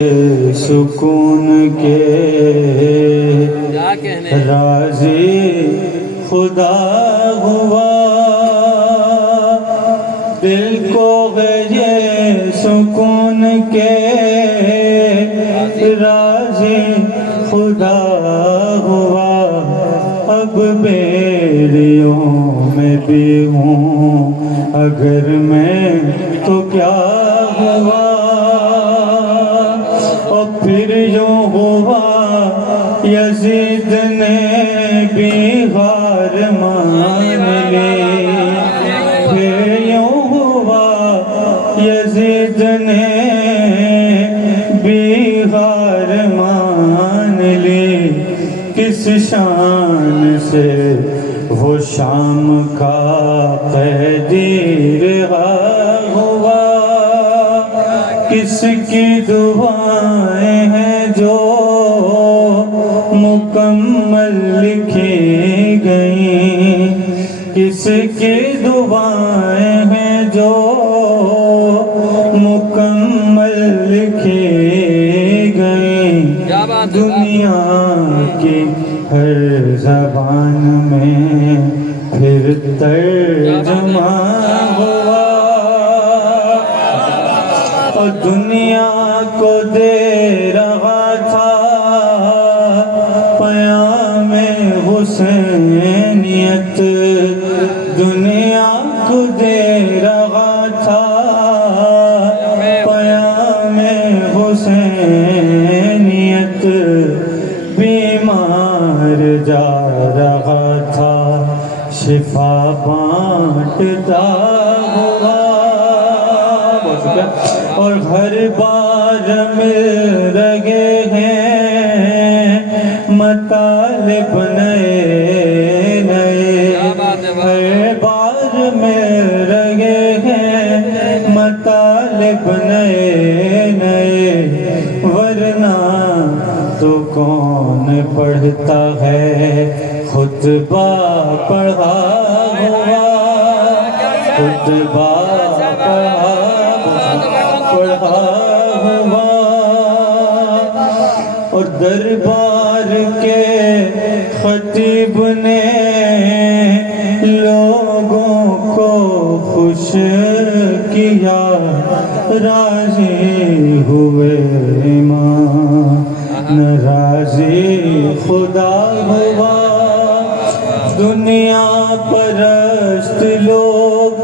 سکون کے راضی خدا ہوا، دل کو ہے یہ سکون کے راضی خدا ہوا۔ اب بیڑیوں میں بھی ہوں اگر میں تو کیا ہوا، اور پھر یوں ہوا یزید نے بھی ہار مان لی، پھر یوں ہوا یزید نے بھی ہار مان لی۔ کس شان سے وہ شام کا قیدی رہا ہوا، کس کی دعائیں ہیں جو مکمل لکھی گئیں، کس کی دعائیں ہیں جو مکمل لکھی گئیں۔ دنیا کی ہر زبان میں پھر ترجمہ ہوا، اور دنیا کو دے رہا تھا پیام حسینیت، دنیا کو دے رہا تھا پیام حسینیت، بیمار جا رہا تھا شفا بانٹتا ہوا، اور ہر بار مل رہے ہیں مطالب نئے نئے، ہر بار مل رہے ہیں مطالب نئے نئے، ورنہ تو کون پڑھتا ہے خطبہ پڑھا ہوا، خطبہ پڑھا ہوا، اور دربار کے خطیب نے لوگوں کو خوش کیا، راضی ہوئے امام راضی خدا ہوا۔ دنیا پرست لوگ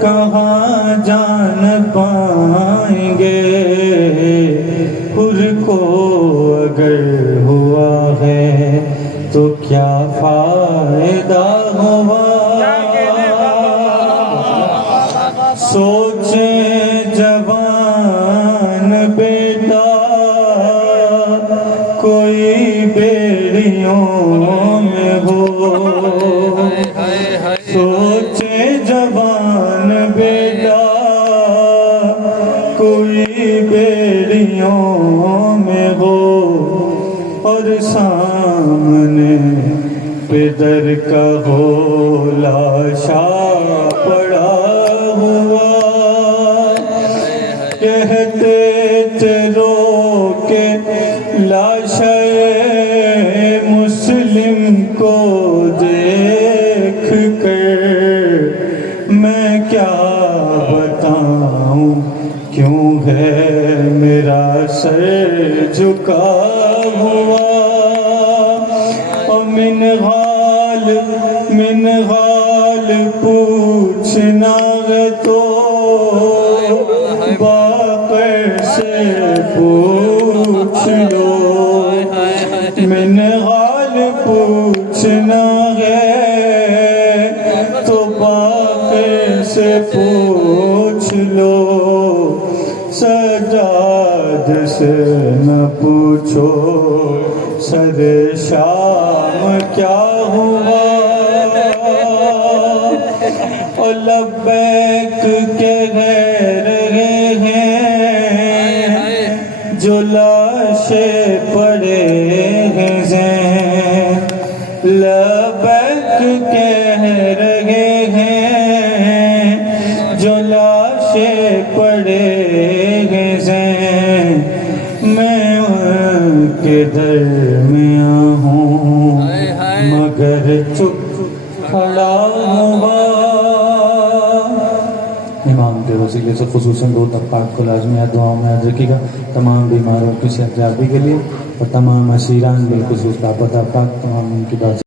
کہاں جان پائیں گے، حر کو اگر ہوا ہے تو کیا فائدہ ہوا۔ سوچیں جوان بیٹا کوئی بیڑیوں میں ہو، سوچے جوان بیٹا کوئی بیڑیوں میں ہو، اور سامنے پدر کا ہو لاشا پڑا ہوا، کہتے چلو کہ لاشے مسلم کو دیکھ کر میں کیا بتاؤں کیوں ہے میرا سر جھکا ہوا، اور منغال پوچھنا ہے تو باقر سے پوچھ لو، منغال پوچھنا ہے تو باقر سے پوچھ لو، سجاد سے نہ پوچھو سر شام کیا ہوا، اور لبیک کے غیر ہیں جو لاشیں پڑے ہیں ذہن، لبیک کہہ رہے ہیں جو لاشیں پڑے ہیں ذہن، میں کے درمیاں ہوں مگر چپ کھڑا ہوا. امام کے وسیلے سے خصوصاً دو طبقات کو لازمی دعاؤں میں یاد رکھیے گا. تمام بیماروں کی صحت یابی کے لیے اور تمام اسیران بالخصوص لاپتہ افراد تمام ان کی بات